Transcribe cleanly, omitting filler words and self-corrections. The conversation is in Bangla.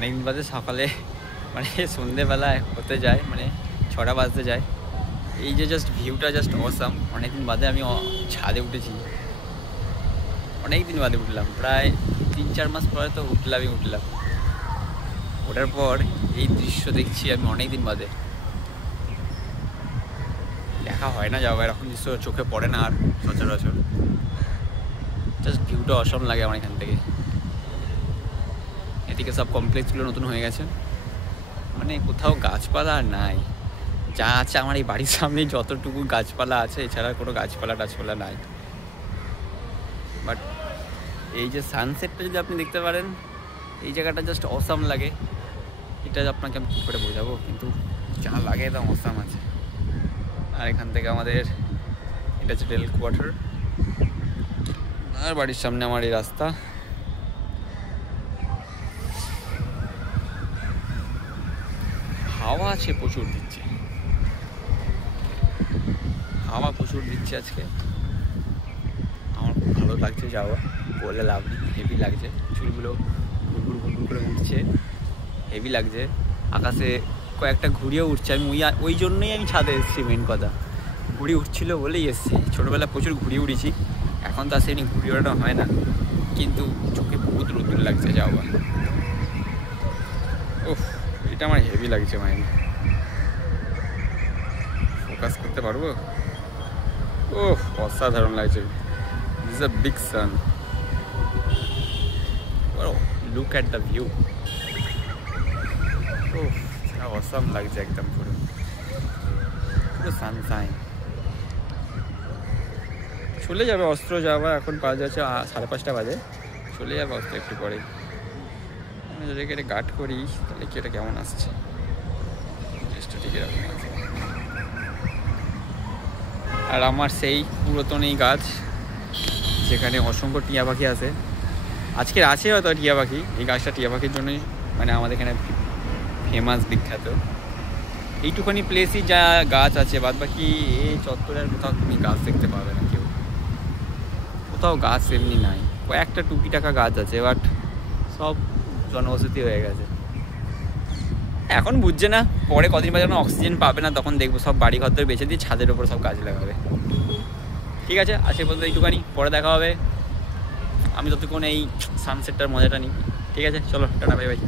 অনেকদিন বাদে সকালে মানে সন্ধেবেলায় হতে যায়, মানে 6টা বাজতে যায়। এই যে জাস্ট ভিউটা জাস্ট অসাম। অনেকদিন বাদে আমি ছাদে উঠেছি, অনেকদিন বাদে উঠলাম, প্রায় 3-4 মাস পরে তো উঠলাম। ওঠার পর এই দৃশ্য দেখছি আমি অনেকদিন বাদে। দেখা হয় না, যাওয়া এরকম দৃশ্য চোখে পড়ে না আর সচরাচর। জাস্ট ভিউটা অসাম লাগে আমার এখান থেকে। এদিকে সব কমপ্লেক্সগুলো নতুন হয়ে গেছে, মানে কোথাও গাছপালা আর নাই। যা আছে আমার এই বাড়ির সামনে যতটুকু গাছপালা আছে, এছাড়া কোনো গাছপালা নাই। বাট এই যে সানসেটটা যদি আপনি দেখতে পারেন, এই জায়গাটা জাস্ট অসাম লাগে। এটা আপনাকে আমি কী করে বোঝাবো, কিন্তু যা লাগে একদম অসাম আছে। আর এখান থেকে আমাদের এটা হচ্ছে রেল কোয়ার্টার, আর বাড়ির সামনে আমার এই রাস্তা। হাওয়া আছে, প্রচুর দিচ্ছে আজকে। আমার খুব ভালো লাগছে যাওয়া, বলে লাভ নেই, হেভি লাগছে। চুলগুলো ঘুরঘুর করে উঠছে, হেভি লাগছে। আকাশে কয়েকটা ঘুড়িও উঠছে। আমি ওই জন্যই আমি ছাদে এসেছি, মেন কথা ঘুড়ি উঠছিল বলেই এসেছি। ছোটোবেলায় প্রচুর ঘুড়ি উড়েছি, এখন তো আর সেদিন ঘুড়ি ওড়ানো হয় না, কিন্তু চোখে বহুত রোদ্দুর লাগছে যাওয়া। ওহ, এটা আমার হেভি লাগছে। মাইন্ড ফোকাস করতে পারবো। ওহ, অসাধারণ লাগছে। This is a big sun. Look at the view. ওহ, অসাম লাগছে একদম, পুরো সানশাইন। চলে যাবে অস্ত্র যাওয়া, এখন বাজে আছে 5:30 বাজে, চলে যাবে অস্ত্র একটু পরেই। আমি যদি এটা গার্ড করি তাহলে কি এটা কেমন আসছে, ঠিক এরকম আছে। আর আমার সেই পুরাতন এই গাছ, যেখানে অসংখ্য টিয়া পাখি আছে। আজকের আছে হয়তো টিয়া পাখি, এই গাছটা টিয়া পাখির জন্যই মানে আমাদের এখানে ফেমাস, বিখ্যাত। এইটুখানি প্লেসই যা গাছ আছে, বাদ বাকি এই চত্বরের কোথাও তুমি গাছ দেখতে পাবে না কেউ। কোথাও গাছ এমনি নাই, কয়েকটা টুকিটাকা গাছ আছে, বাট সব জনবসতি হয়ে গেছে। এখন বুঝছে না, পরে কদিন বাদে যখন অক্সিজেন পাবে না, তখন দেখবো সব বাড়ি ঘর বেঁচে দিয়ে ছাদের ওপর সব গাছ লাগাবে। ঠিক আছে, আজকে বলতে এইটুখানি, পরে দেখা হবে। আমি ততক্ষণ এই সানসেটটার মজাটা নিই। ঠিক আছে, চলো, টাটা, বাই বাই।